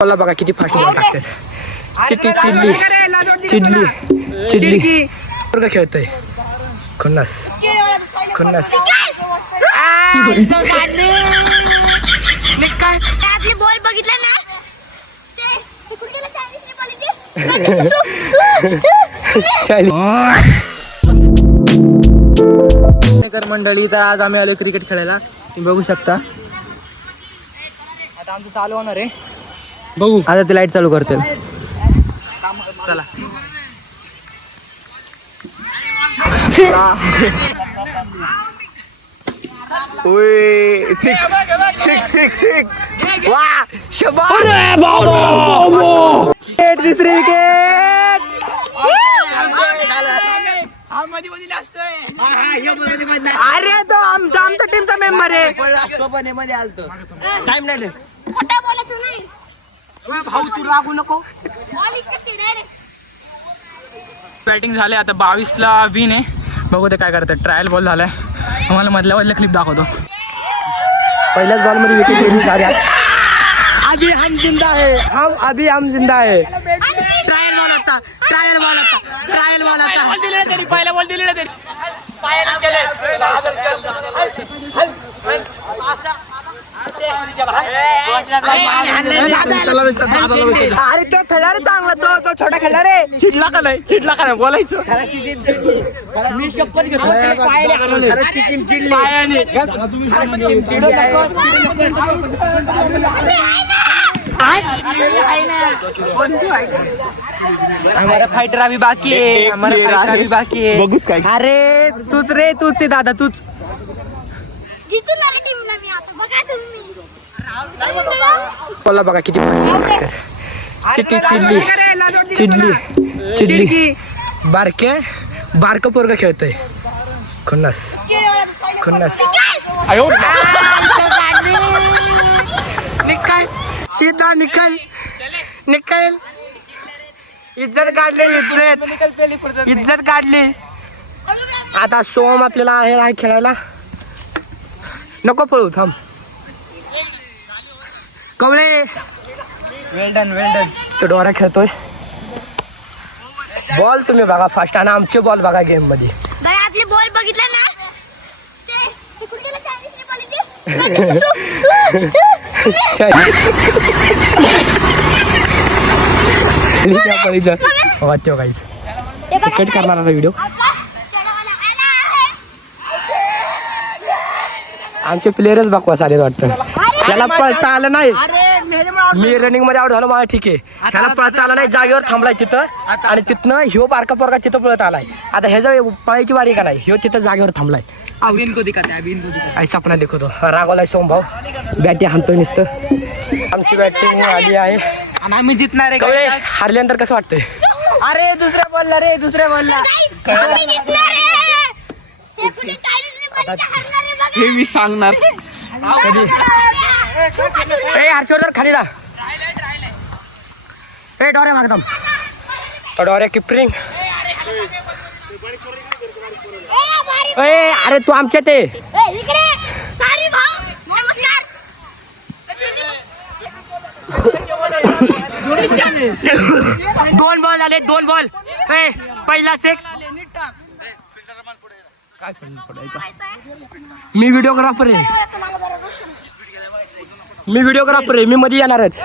मला बघा किती फास्ट बॉल टाकतात. चिट्टी चिडली चिडली चिडली वर्ग खेळतोय. खुन्नस खुन्नस आपली बॉल बघितला ना तर मंडळी, तर आज आम्ही आलो क्रिकेट खेळायला. तुम्ही बघू शकता. आता आमचं चालू होणार आहे. बघू आता ते लाईट चालू करते. चला सिक्स सिक्स सिक्स सिक्स वा शबाश. तिसरी विकेट. अरे तो आमचा टीमचा मेंबर आहे. टाइम नाही भाऊ, तू रागू नको. बॅटिंग झाले आता 22ला विन आहे. बघू ते काय करतात. ट्रायल बॉल झालाय. तुम्हाला मधल्या क्लिप दाखवतो. पहिल्याच बॉल मध्ये विकेट गेली. अभी हम जिंदा है, हम अभी हम जिंदा है. ट्रायल बॉल आता, ट्रायल बॉल आता, ट्रायल बॉल आता. बॉल दिलेला तरी, पहिला बॉल दिलेला तरी. अरे तो खेळा रे चांगला. तो छोटा खेळा रे. चिडला का नाही, चिडला का नाही बोलायचं. मी शपथ घेतो हमारा फाइटर अभी बाकी है. हमारा फाइटर अभी बाकी है. अरे तूच रे, तूच आहे दादा, तूच. बोला बघा किती चिट्टी चिडली चिडली चिडली. बारक पोरग खेळतोय. खुन्नस खुन्नस निकाल सीधा निकाल निकाल. इज्जत काढली, इज्जत काढली. आता सोम आपल्याला आहे खेळायला. नको पळू, थांब. Kavale well done well done. तो डोरा खेळतोय. बॉल तुम्ही बघा फास्ट. आणि आमचे बॉल बघा गेम मध्ये. आपली बॉल बघितला ना कट करणार व्हिडिओ. आमचे प्लेयरच बकवास आले वाटतं. त्याला पळता आलं नाही. मी रनिंग मध्ये आउट झालो, मला ठीक आहे. त्याला पळता आलं नाही. जागेवर थांबलाय तिथं. आणि तिथनं ह्यो बारका पोरगा तिथं पळत आलाय. आता ह्याच्या पळायची वारी का नाही. ह्यो तिथं जागेवर थांबलाय. सपना देखो तो रागवलाय सोम भाऊ. बॅटी हाणतोय नुसतं. आमची बॅटिंग आली आहे आणि आम्ही जिंकणार आहे. हारल्यानंतर कसं वाटतंय. अरे दुसऱ्या बॉलला रे, दुसऱ्या बॉलला हे मी सांगणार कधी. हर्षवर्धन खाली जा. डोरे मागदम डोरे किपरिंग. अरे तू आमच्या ते दोन बॉल झाले, दोन बॉल. पहिला सिक्स. काय मी व्हिडिओग्राफर आहे. मी मध्ये येणारच.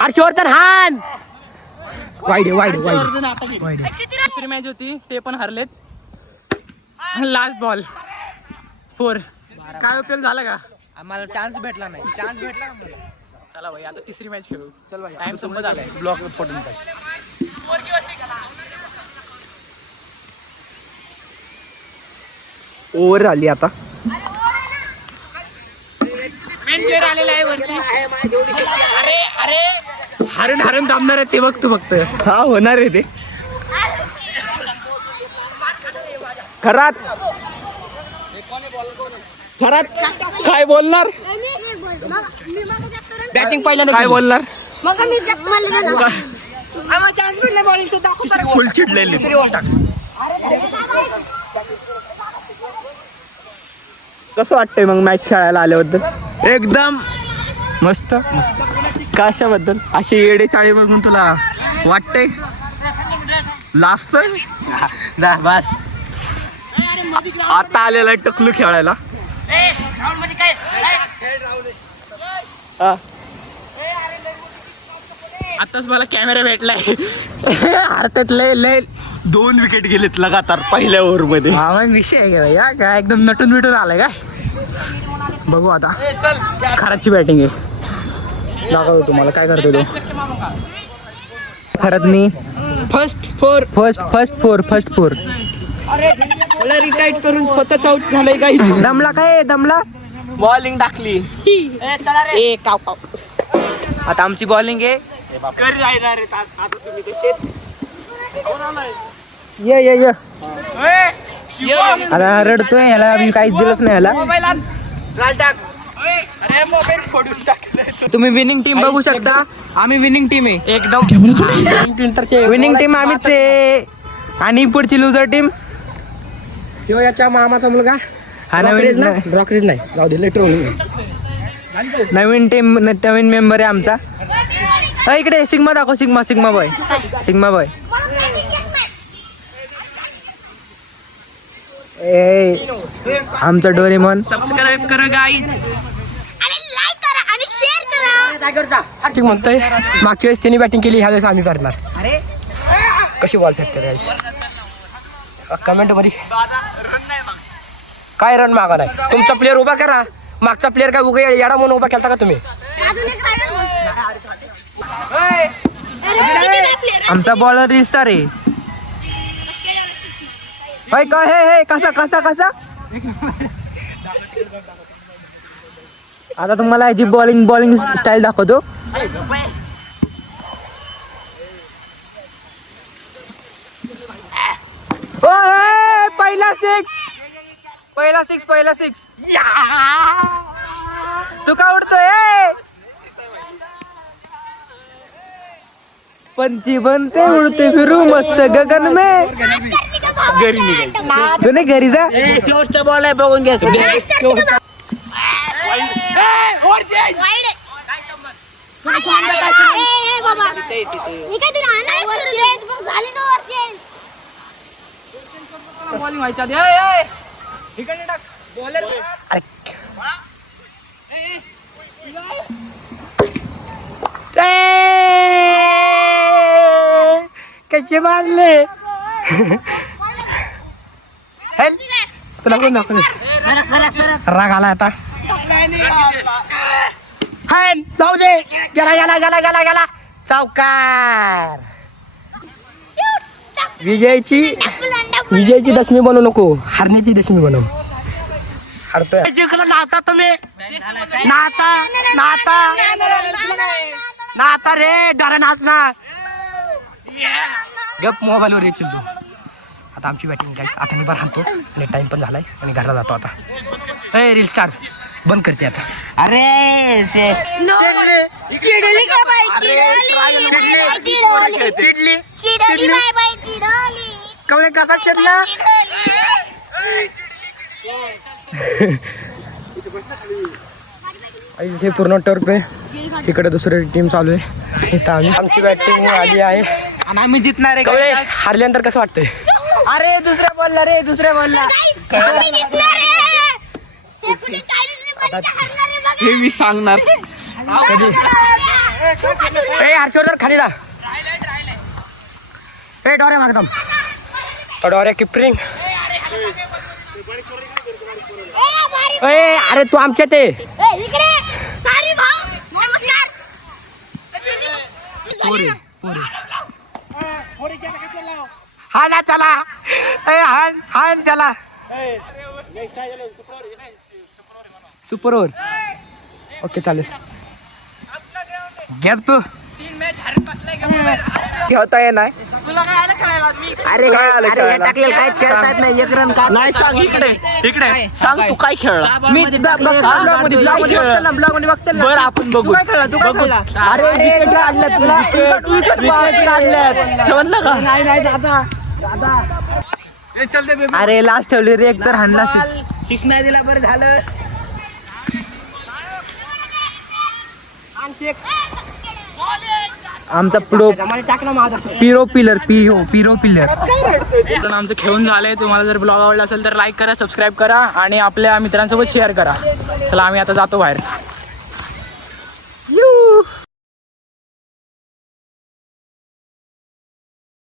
हर्षवर्धन हान. Wide wide wide. दुसरी मॅच होती, ते पण हरलेत. Last ball 4. काय उपयोग झाला का. आम्हाला चान्स भेटला नाही. चान्स भेटला. चला भाई आता तिसरी मॅच खेळू. चल भाई, टाइम संपत आलाय. ब्लॉक फोटो ओव्हर आली आता. आलेला आहे वरती. अरे अरे हरण हरण थांबणार आहे ते बघतो फक्त. हा होणार आहे ते खरात खरात. काय बोलणार. बॅटिंग पहिल्यांदा काय बोलणार. फुल चिडलेली. कसं वाटतंय मग मॅच खेळायला आल्याबद्दल. एकदम मस्त मस्त. कशाबद्दल अशी येडे चाळी बघून तुला वाटतंय लाजतंय? बस आता आलेला टकलू खेळायला. आताच मला कॅमेरा भेटलाय. अर्थात लय 2 विकेट गेलेत लगातार पहिल्या ओव्हर मध्ये. हा मग विषय आहे का भैया? काय एकदम नटून बिटून आलाय काय? बघू आता. खराची बॅटिंग आहे. दाखवतो तुम्हाला काय करतो तो. खरंच मी फर्स्ट फोर मला रिटायर्ड करून स्वतःच आउट झालंय काही. दमला काय दमला. बॉलिंग टाकली. ए काव काव. आता आमची बॉलिंग आहे. घरी राहणार आहेत आता तुम्ही तसेच. ये आता रडतोय याला. आम्ही काहीच दिलंच नाही याला. तुम्ही विनिंग टीम बघू शकता. आम्ही विनिंग टीम आहे एकदम. विनिंग टीम आम्हीच आहे. आणि पुढची लुजर टीम किंवा याच्या मामाचा मुलगा हा नवीन रॉकेज नाही जाऊ दे ट्रोलिंग. नवीन टीम नवीन मेंबर आहे आमचा. इकडे सिग्मा दाखव. Sigma boy. आमचा डोरेमॉन. सबस्क्राईब करा गाईज. आणि लाईक करा आणि शेअर करा. ठीक म्हणतोय. मागच्या वेळेस त्यांनी बॅटिंग केली, ह्या वेळेस आम्ही करणार. कशी बॉल फेकते कमेंट मध्ये काय रन मागा नाही. तुमचा प्लेअर उभा करा. मागचा प्लेअर काय उगा येडा म्हणून उभा केलता का तुम्ही? आमचा बॉलर रिस्टार आहे. काय हे कसा आता तुम्हाला याची बॉलिंग स्टाईल दाखवतो. पहिला सिक्स. तू का उडतोय? पंछी बनते उडते फिरू मस्त गगन में. घरी निघायचं. तू नाही घरी जा. शेवटचा बॉल आहे बघून घ्या. बॉलिंग व्हायच्या कसे मारले. तुला कोण दाखवले? राग आला आता. जाऊ दे. गेला चौकार. विजयची दशमी बनवू नको. हारण्याची दशमी बनव. हरतोय. जिंकलं नाता तुम्ही. नाता रे डर नाचना. गप मोबाईलवर येशील तू. आता आमची बॅटिंग गाईस. आता मी हाणतो आणि टाइम पण झालाय आणि घरला जातो आता. रील स्टार बंद करते आता. अरे ते चिडली का बाई? चिडली बाई बाई चिडली. कवळे कसा चिडला. हे पूर्ण टर्फ आहे. इकडे दुसरी टीम चालू आहे. इथं आमची बॅटिंग आली आहे आणि आम्ही जिंकणार आहे. हारल्यानंतर कसं वाटतंय? अरे दुसऱ्या बॉलला हे मी सांगणार. कधी हर्षवर्धन खाली जा. डोऱ्या मागदम. डोऱ्या किपरिंग. अरे तू आमच्या ते इकडे सॉरी भाऊ. नमस्कार. हा ना चला. हान त्याला. Super over. ओके चालेल. घ्या तू. ठेवता येणार. अरे टाकलेलं काहीच खेळता येत नाही. एक रन का नाही सांग. इकडे सांग तू काय खेळला. मी ब्लॉग मध्ये बघते. बरं आपण बघू. काय खेळला? तू काय खेळला? अरे विकेट काढल्यात. ठेवलं का? अरे लास्ट ठेवली रे. एक तर हाणला 6. 6 नाही दिला. बरं झालं. आमचा प्रो टाक ना माझा पिरो पिलर पिरो पिलर. आमचं खेळून झालंय. तुम्हाला जर ब्लॉग आवडला असेल तर लाईक करा, सबस्क्राईब करा आणि आपल्या मित्रांसोबत शेअर करा. चला आम्ही आता जातो बाहेर.